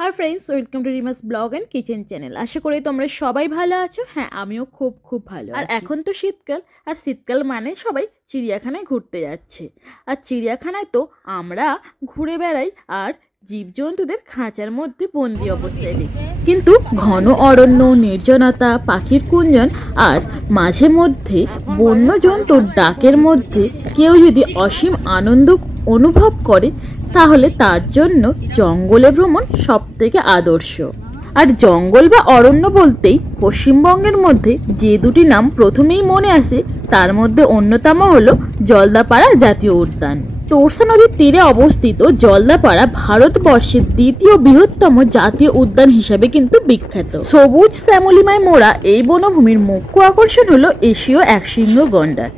Hi friends, welcome to রিমাস blog and kitchen channel. আশা করি তোমরা সবাই ভালো আছো। হ্যাঁ, আমিও খুব ভালো। আর এখন তো শীতকাল, আর শীতকাল মানে সবাই চিড়িয়াখানায় ঘুরতে যাচ্ছে। আর চিড়িয়াখানায় তো আমরা ঘুরে বেড়াই আর জীবজন্তুদের খাঁচার মধ্যে বন্দি অবস্থায় দেখি। কিন্তু ঘন অরণ্য, নির্জনতা, পাখির কুঞ্জন আর মাঝে মধ্যে বন্য জন্তুর ডাকের মধ্যে কেউ যদি অসীম আনন্দ অনুভব করে তাহলে তার জন্য জঙ্গলে ভ্রমণ সবথেকে আদর্শ। আর জঙ্গল বা অরণ্য বলতেই পশ্চিমবঙ্গের মধ্যে যে দুটি নাম প্রথমেই মনে আসে তার মধ্যে অন্যতম হলো জলদাপাড়া জাতীয় উদ্যান। তোরসা নদীর তীরে অবস্থিত জলদাপাড়া ভারতবর্ষের দ্বিতীয় বৃহত্তম জাতীয় উদ্যান হিসাবে কিন্তু বিখ্যাত। সবুজ শ্যামলিমায় মোড়া এই বনভূমির মুখ্য আকর্ষণ হলো এশীয় একশৃঙ্গ গন্ডার।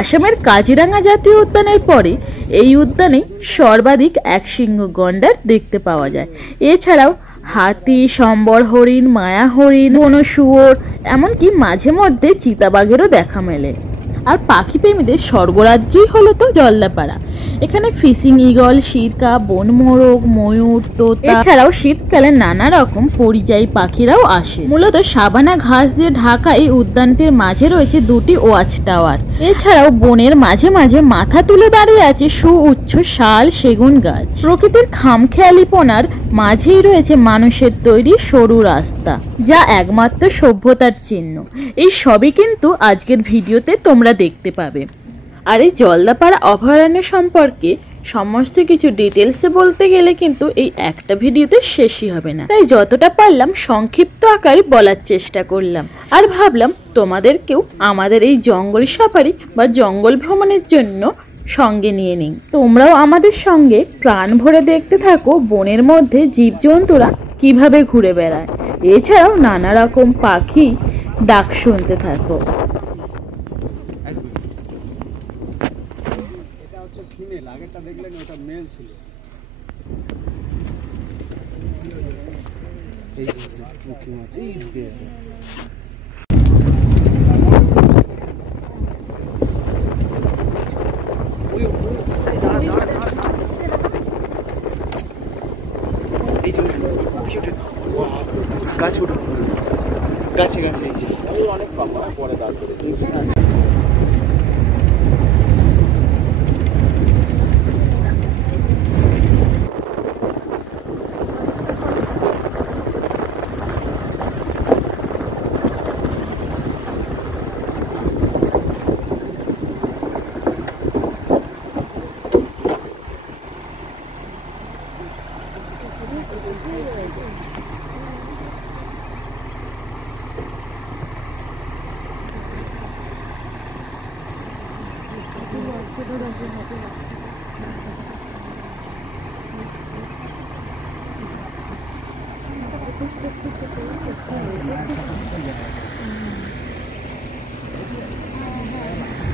আসামের কাজিরাঙ্গা জাতীয় উদ্যানের পরে এই উদ্যানে সর্বাধিক একশৃঙ্গ গন্ডার দেখতে পাওয়া যায়। এছাড়াও হাতি, সম্বর হরিণ, মায়া হরিণ, বন শুয়োর, এমনকি মাঝে মধ্যে চিতাবাঘেরও দেখা মেলে। আর পাখি প্রেমীদের স্বর্গরাজ্যই হলো তো জলদাপাড়া। এখানে ফিশিং ঈগল, শিরকা, বনমোরগ, ময়ূর, তোতা, এছাড়াও শীতকালে নানা রকম পরিযায়ী পাখিরাও আসে। মূলত সাবানা ঘাস দিয়ে ঢাকা এই উদ্যানটির মাঝে রয়েছে দুটি ওয়াচ টাওয়ার। এছাড়াও বনের মাঝে মাঝে মাথা তুলে দাঁড়িয়ে আছে সুউচ্চ শাল, সেগুন গাছ। প্রকৃতির খামখেয়ালিপনার মাঝেই রয়েছে মানুষের তৈরি সরু রাস্তা, যা একমাত্র সভ্যতার চিহ্ন। এই সবই কিন্তু আজকের ভিডিওতে তোমরা দেখতে পাবে। আর এই জলদাপাড়া অভয়ারণ্য সম্পর্কে সমস্ত কিছু ডিটেলসে বলতে গেলে কিন্তু এই একটা ভিডিওতে শেষই হবে না, তাই যতটা পারলাম সংক্ষিপ্ত আকারে বলার চেষ্টা করলাম। আর ভাবলাম তোমাদেরকেও আমাদের এই জঙ্গল সাফারি বা জঙ্গল ভ্রমণের জন্য সঙ্গে নিয়ে নিই। তোমরাও আমাদের সঙ্গে প্রাণ ভরে দেখতে থাকো বনের মধ্যে জীবজন্তুরা কিভাবে ঘুরে বেড়ায়। এছাড়াও নানা রকম পাখি ডাক শুনতে থাকো। আগেরটা দেখলেন ওটা মেল ছিল। এই মুখী মাছ এই ঢুকে যাবে। গাছে উঠে গাছে গাছে এই যে অনেক পাপা পরে দাঁড় করে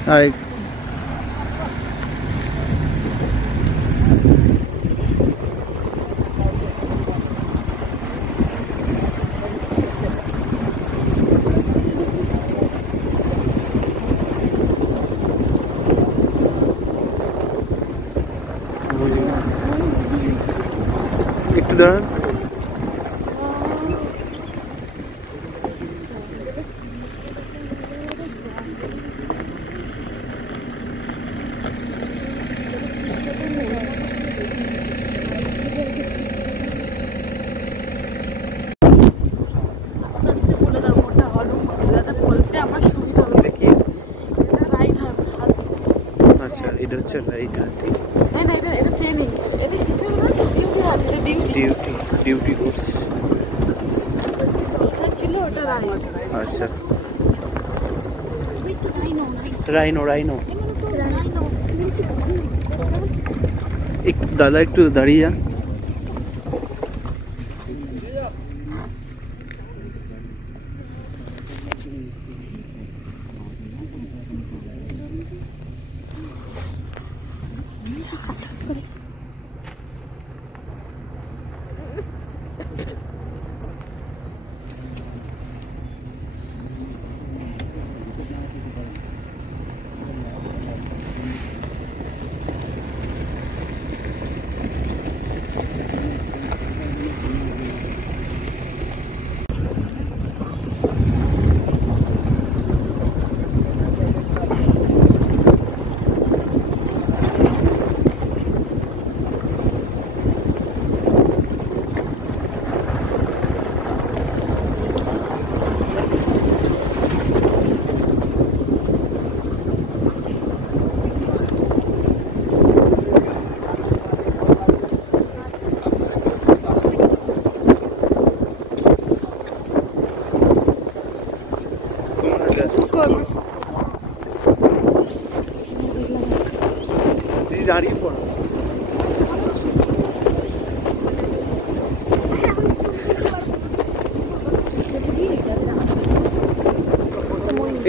Hi. একটু দাঁড়ান। আচ্ছা, এটা হচ্ছে রাইট হাতি। ডিউটি করছে। আচ্ছা, রাইনো দাদা একটু দাঁড়িয়ে যান।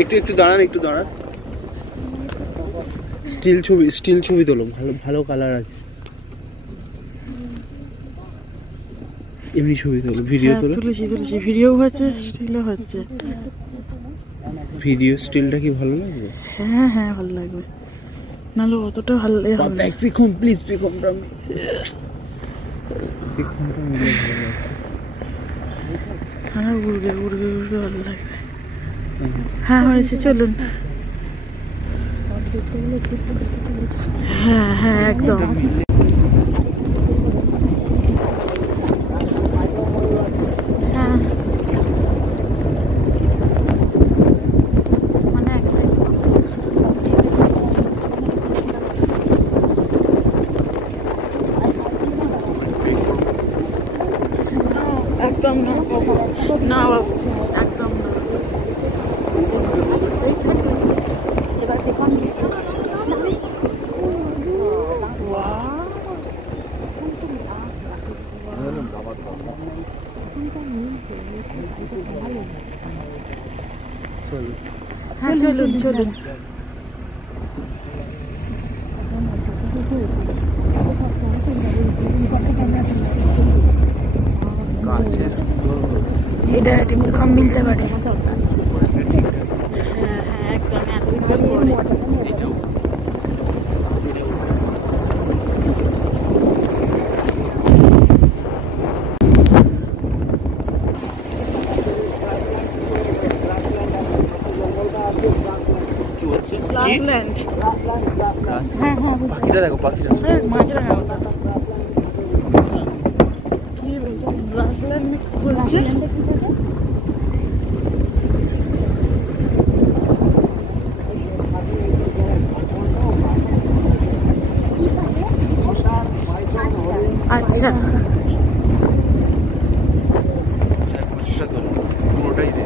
একটু দাঁড়ান, একটু দাঁড়ান। স্টিল ছবি তোলো, ভালো ভালো কালার আছে। এমনি ছবি তোলো, ভিডিও তোলো। তুলেছি ভিডিও হচ্ছে, স্টিলও হচ্ছে। ভিডিও স্টিলটা কি ভালো লাগবে? হ্যাঁ হ্যাঁ ভালো লাগবে, নাহলে অতটা ভালো হবে না। পিকম প্লিজ, পিকমটা মিলে ভালো লাগবে। হ্যাঁ উড়বে ভালো লাগবে। হ্যাঁ হয়েছে, চলুন। হ্যাঁ হ্যাঁ একদম। হ্যাঁ মানে এক সাইড একদম না না বাবু, একদম না। হ্যাঁ চলুন। এটা কম মিলতে পারে। হ্যাঁ একদম এতদিন পরে। গ্রাসল্যান্ড। হ্যাঁ পাখিটা দেখো, পাখিটা মাঝরাঙা কি গ্রাসল্যান্ড বলছে। আচ্ছা ওটাই দে।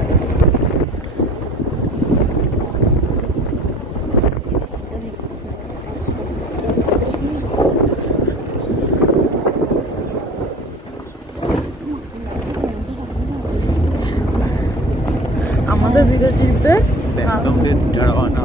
আমাদের বিরোধীতে একদম ডরাওয়ানা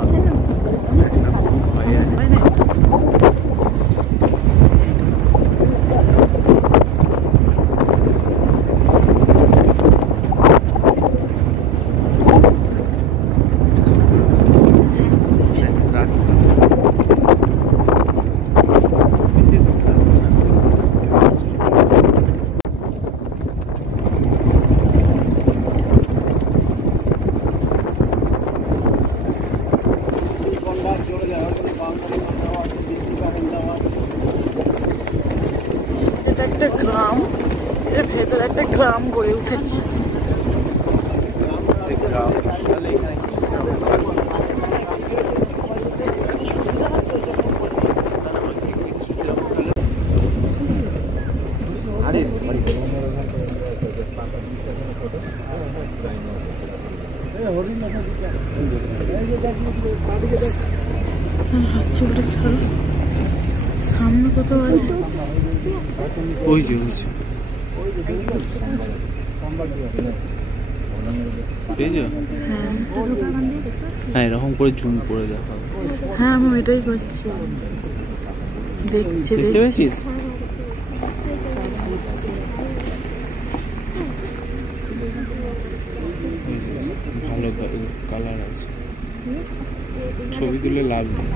একটা গ্রাম, এর ভেতরে একটা গ্রাম গড়ে উঠেছে। সামনে কত আছে? ওই যে পেয়েছো? হ্যাঁ এরকম করে জুম করে দেখা। হ্যাঁ আমি এটাই করছি, দেখছি। দেখতে পেয়েছিস? ভালো কালার আছে, ছবি তুলে লাভ নেই।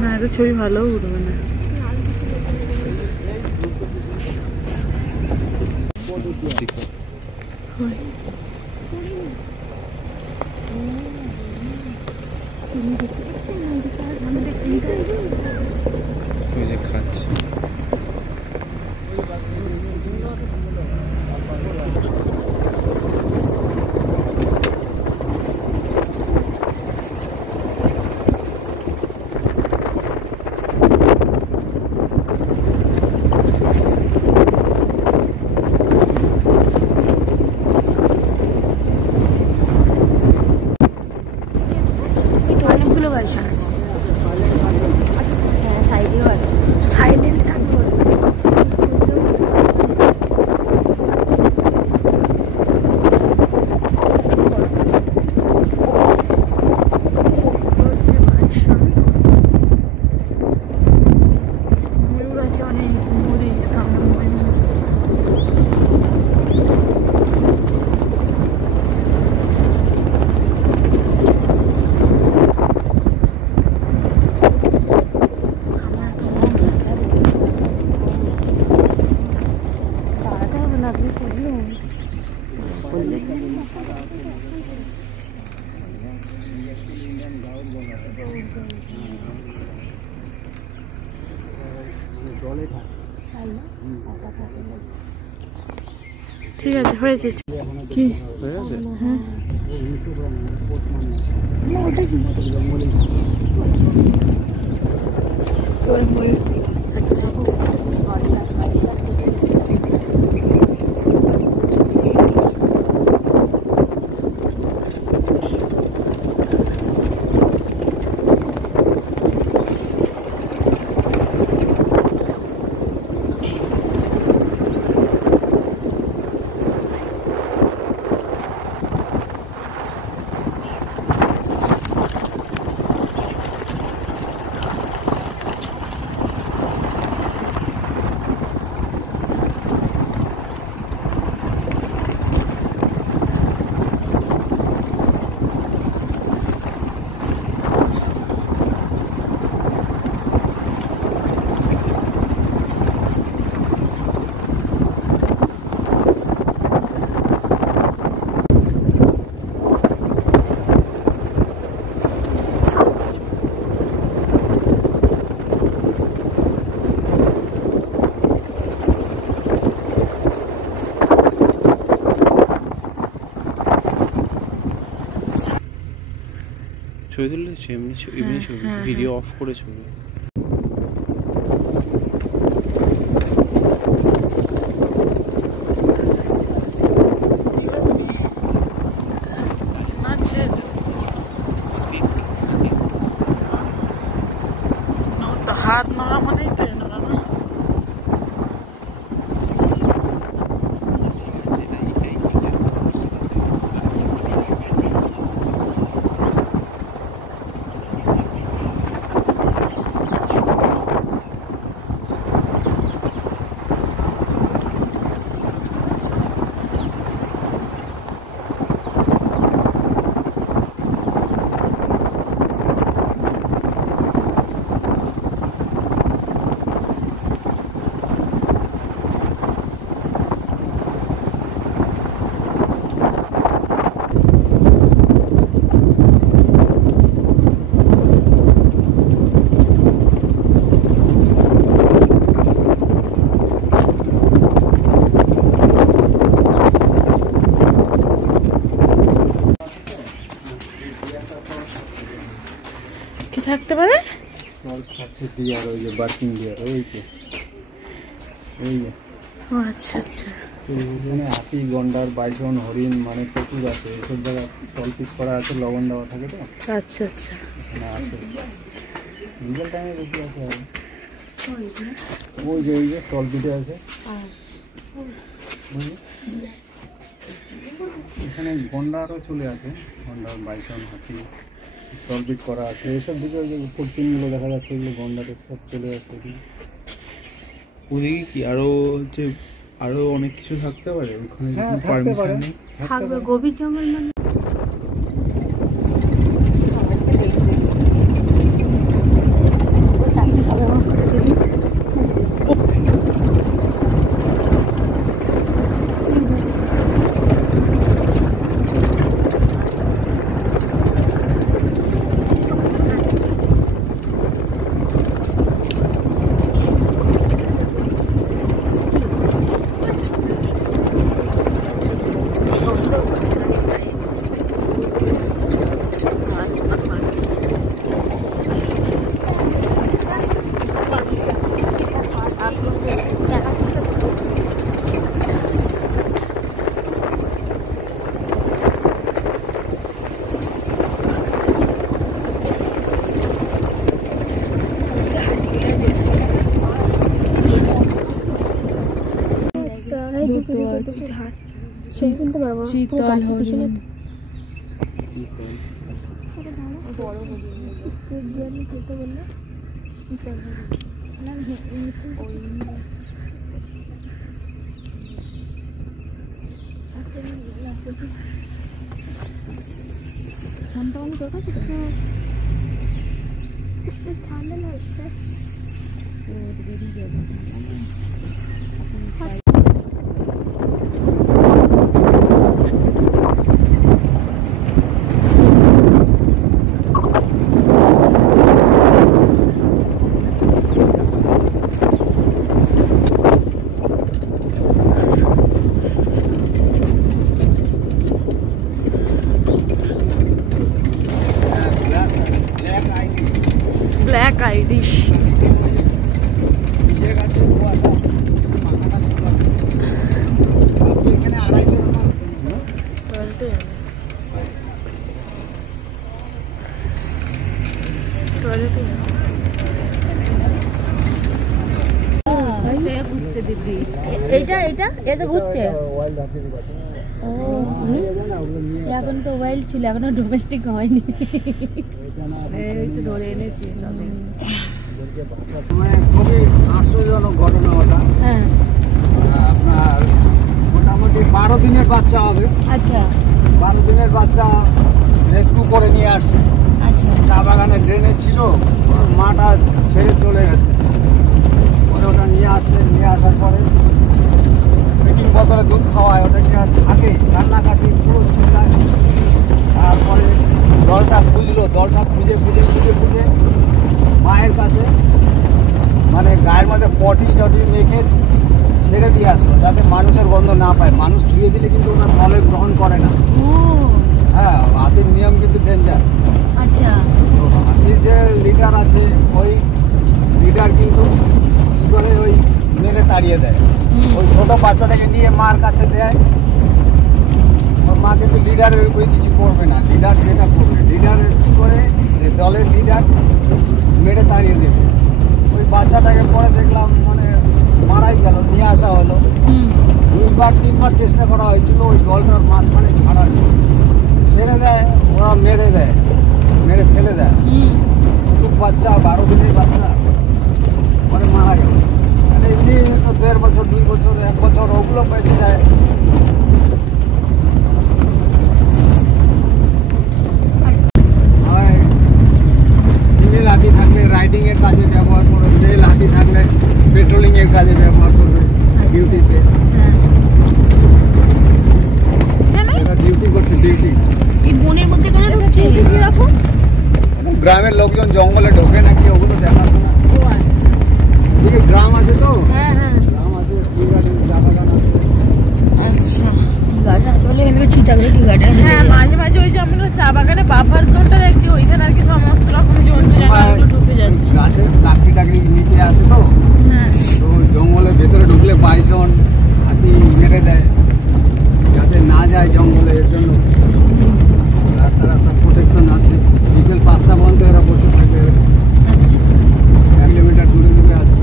না এটা ছবি ভালো উঠবে না। খাচ্ছি অনেকগুলো বাড়ি আছে, সাইডেও আছে, সাইডে থাকবে। ঠিক আছে, হয়েছে কি? হ্যাঁ, ছবি তুলেছি এমনি এমনি ছবি, ভিডিও অফ করে ছবি। হাত নড়া মানেই তো নড়া না। কি থাকতে পারে? আচ্ছা আচ্ছা, এখানে হাতি, গন্ডার, বাইসন, হরিণ মানে প্রচুর আছে। এইসব জায়গায় তলপিট করা আছে, লবণ দেওয়া থাকে তো আচ্ছা আচ্ছা। এখানে আছে। বিকেল টাইমে বেশি আছে। ওই যে তলপিটে আছে। এখানে গন্ডারও চলে আসে, গন্ডার, বাইসন, হাতি তলপিট করা আছে। এইসব দিকে ওই যে ফুটপিনগুলো দেখা যাচ্ছে, এগুলো গন্ডারের সব চলে আসে। ওদিকে কি আরো হচ্ছে আরো অনেক কিছু থাকতে পারে ওখানে? হ্যাঁ, থাকতে পারমিশন পারে। নেই? থাকবে গভীর জঙ্গল মানে। চিতল হরিণ, ঠান্ডা লাগছে। টয়লেটে যাবে। টয়লেটে যাবে। ঘুরছে দিদি, এইটা এইটা এটা ঘুরছে। ও এখন তো ওয়াইল্ড ছিল, এখনো ডোমেস্টিক হয়নি। এই তো ধরে এনেছি সবে। খুবই আশ্চর্যজনক ঘটনা ওটা। হ্যাঁ আপনার মোটামুটি 12 দিনের বাচ্চা হবে। আচ্ছা 12 দিনের বাচ্চা রেস্কিউ করে নিয়ে আসছে। আচ্ছা চা বাগানে ড্রেনে ছিল, ওর মাটা ছেড়ে চলে গেছে। ওটা নিয়ে আসছে, নিয়ে আসার পরে ফিটিং বোতলে দুধ খাওয়ায়, ওটাকে আর থাকে কান্নাকাটি পুরো চিন্তায়। তারপরে দলটা খুঁজলো, দলটা খুঁজে খুঁজে খুঁজে খুঁজে মায়ের কাছে মানে গায়ের মধ্যে পটি টটি মেখে ছেড়ে দিয়ে আসলো, যাতে মানুষের গন্ধ না পায়। মানুষ ছুঁয়ে দিলে কিন্তু ওরা দলে গ্রহণ করে না। ও হ্যাঁ, হাতির নিয়ম কিন্তু ডেঞ্জার। আচ্ছা তো হাতির যে লিডার আছে, ওই লিডার কিন্তু কী করে ওই মেরে তাড়িয়ে দেয়। ওই ছোট বাচ্চাটাকে নিয়ে মার কাছে দেয়, ওর মা কিন্তু লিডারের ওই কিছু করবে না। লিডার যেটা করবে, লিডার কী করে যে দলের লিডার মেরে তাড়িয়ে দেবে। ওই বাচ্চাটাকে পরে দেখলাম মানে মারাই গেল, নিয়ে আসা হলো। 2বার 3বার চেষ্টা করা হয়েছিল ওই দলটার মাঝখানে ছাড়ার জন্য। ছেড়ে দেয়, ওরা মেরে দেয়, মেরে ফেলে দেয়। ছোট বাচ্চা, 12 দিনের বাচ্চা, পরে মারা গেল। মানে এমনি তো 1.5 বছর 2 বছর 1 বছর ওগুলো বেঁচে যায়। ফিমেল হাতি থাকলে রাইডিং এর কাজে ব্যবহার করবে, মেল হাতি থাকলে পেট্রোলিং এর কাজে ব্যবহার করবে ডিউটিতে। এরা ডিউটি করছে, ডিউটি। এই বনের মধ্যে কেন ঢুকছে? কিরকম? গ্রামের লোকজন জঙ্গলে ঢোকে নাকি ওগুলো দেখাশোনা। ও আচ্ছা। এদিকে গ্রাম আছে তো, হ্যাঁ হ্যাঁ গ্রাম আছে, টি গার্ডেন, চা বাগান আছে। আচ্ছা টি গার্ডেন আছে বলে এখানে চিতাগড়ে টি গার্ডেন। হ্যাঁ, মাঝে মাঝে ওই যে আমরা চা বাগানে বাফার জোনটা দেখি, ওইখানে আর কি সমস্ত রকম জন্তু জানোয়ারগুলো ঢুকে যাচ্ছে। গাছের লাকড়ি টাকড়ি নিতে আসে তো, হ্যাঁ তো জঙ্গলের ভেতরে ঢুকলে বাইসন হাতি মেরে দেয়, যাতে না যায় জঙ্গলে। এর জন্য রাস্তা রাস্তা প্রোটেকশন আছে। বিকেল 5টা পর্যন্ত এরা বসে থাকে, 1 কিলোমিটার দূরে দূরে আছে।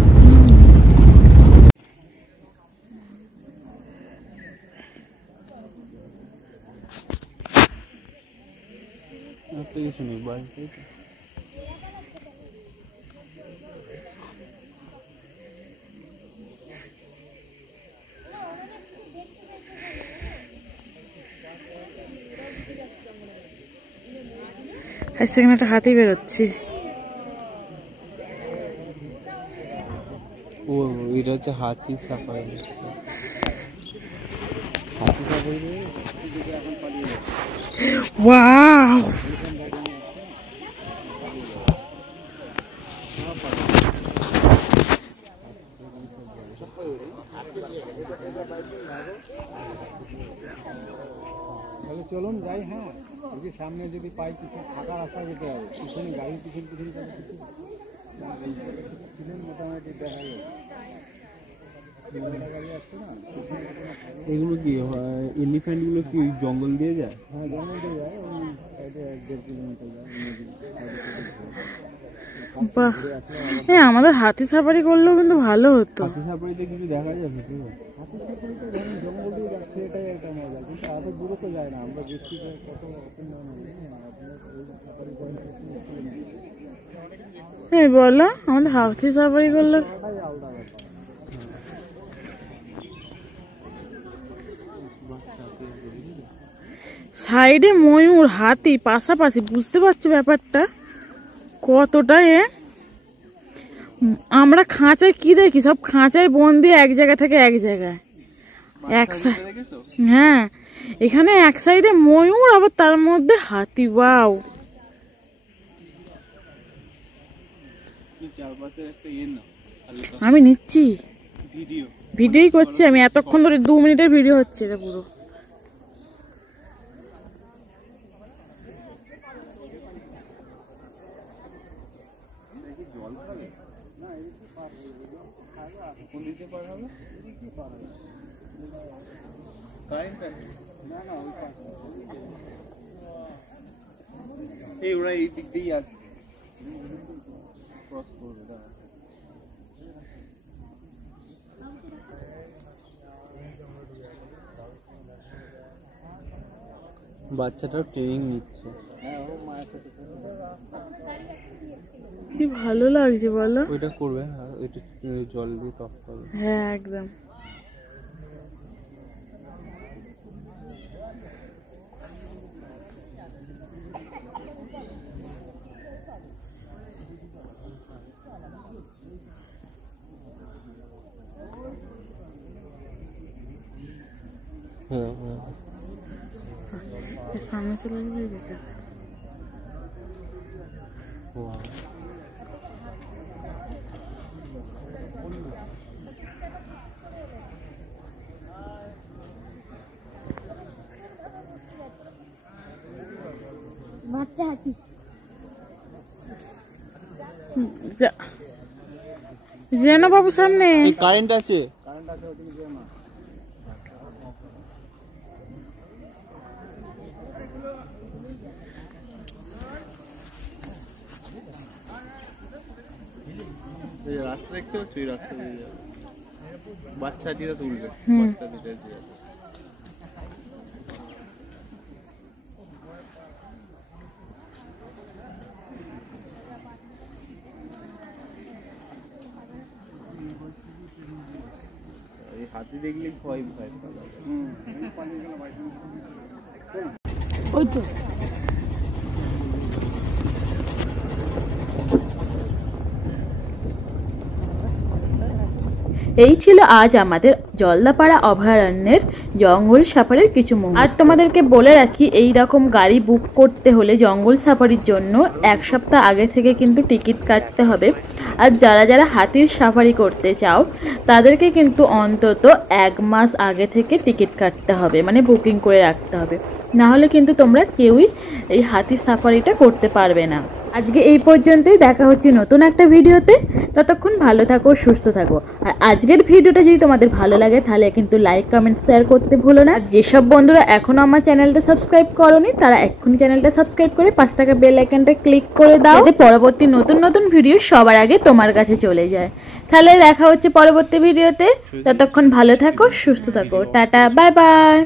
কিছু নেই বাড়িতে। সেখানে একটা হাতি বেরোচ্ছে। ও এটা হচ্ছে হাতি সাফারি। হাতি সাফারি ওয়াও, তাহলে চলুন যাই। হ্যাঁ, যদি সামনে যদি পাই কিছু ফাঁকা রাস্তা যেতে হবে, পিছনে গাড়ি পিছন পিছন করে কিছু মোটামুটি দেখা যাবে। গাড়ি আসছে না, এগুলো কি এলিফ্যান্ট গুলো কি ওই জঙ্গল দিয়ে যায়? হ্যাঁ জঙ্গল দিয়ে যায়, ওই সাইডে 1.5 কিলোমিটার যায় নদী। বাহ, হ্যাঁ আমাদের হাতি সাফারি করলেও কিন্তু ভালো হতো। হাতি সাফারিতে কিছু দেখা যাবে কি? হাতি সাফারি তো ধরুন জঙ্গল দিয়ে যাচ্ছে, এটাই একটা মজা। কিন্তু এত দূরে তো যায় না, আমরা দেখছি যে কত ওপেন সাফারি পয়েন্ট। হ্যাঁ বলো, আমাদের হাতি সাফারি করলে ওটাই আলাদা ব্যাপার। সাইডে ময়ূর হাতি পাশাপাশি, বুঝতে পারছো ব্যাপারটা কতটা আমরা খাঁচায় কি দেখি, সব খাঁচায় বন্দি এক জায়গা থেকে এক জায়গায়। হ্যাঁ, এখানে এক সাইডে ময়ূর, আবার তার মধ্যে হাতি। ওয়াও, আমি নিচ্ছি ভিডিওই করছি আমি, এতক্ষণ ধরে 2 মিনিটের ভিডিও হচ্ছে এটা পুরো। কারেন্ট এই ওরা এই দিক দিয়েই আসবে, ক্রস করবে। দাঁড়া। বাচ্চাটাও ট্রেনিং নিচ্ছে। কি ভালো লাগছে বলো। ওইটা করবে, ওইটা জল দিয়ে টক করবে। হ্যাঁ একদম। হ্যাঁ হ্যাঁ। সামনে চলে যাবে যেটা। Wow. বাচ্চা হাতি যেন বাবু সামনে কারেন্ট আছে। রাস্তা দেখতে পাচ্ছ, ওই রাস্তা দিয়ে যাবে। বাচ্চা হাতিটা তুলবে, বাচ্চা হাতিটা যাচ্ছে। এই হাতি দেখলে ভয় ভয় পাওয়া যায়। ওই তো এই ছিল আজ আমাদের জলদাপাড়া অভয়ারণ্যের জঙ্গল সাফারির কিছু মুহূর্ত। আর তোমাদেরকে বলে রাখি, এই রকম গাড়ি বুক করতে হলে জঙ্গল সাফারির জন্য 1 সপ্তাহ আগে থেকে কিন্তু টিকিট কাটতে হবে। আর যারা যারা হাতির সাফারি করতে চাও তাদেরকে কিন্তু অন্তত 1 মাস আগে থেকে টিকিট কাটতে হবে, মানে বুকিং করে রাখতে হবে। না হলে কিন্তু তোমরা কেউই এই হাতির সাফারিটা করতে পারবে না। আজকে এই পর্যন্তই, দেখা হচ্ছে নতুন একটা ভিডিওতে। ততক্ষণ ভালো থাকো, সুস্থ থাকো। আর আজকের ভিডিওটা যদি তোমাদের ভালো লাগে তাহলে কিন্তু লাইক কমেন্ট শেয়ার করতে ভুলো না। আর যেসব বন্ধুরা এখনো আমার চ্যানেলটা সাবস্ক্রাইব করোনি তারা এক্ষুনি চ্যানেলটা সাবস্ক্রাইব করে পাশে থাকা বেল আইকনটা ক্লিক করে দাও, যাতে পরবর্তী নতুন নতুন ভিডিও সবার আগে তোমার কাছে চলে যায়। তাহলে দেখা হচ্ছে পরবর্তী ভিডিওতে। ততক্ষণ ভালো থাকো, সুস্থ থাকো। Tata, bye bye.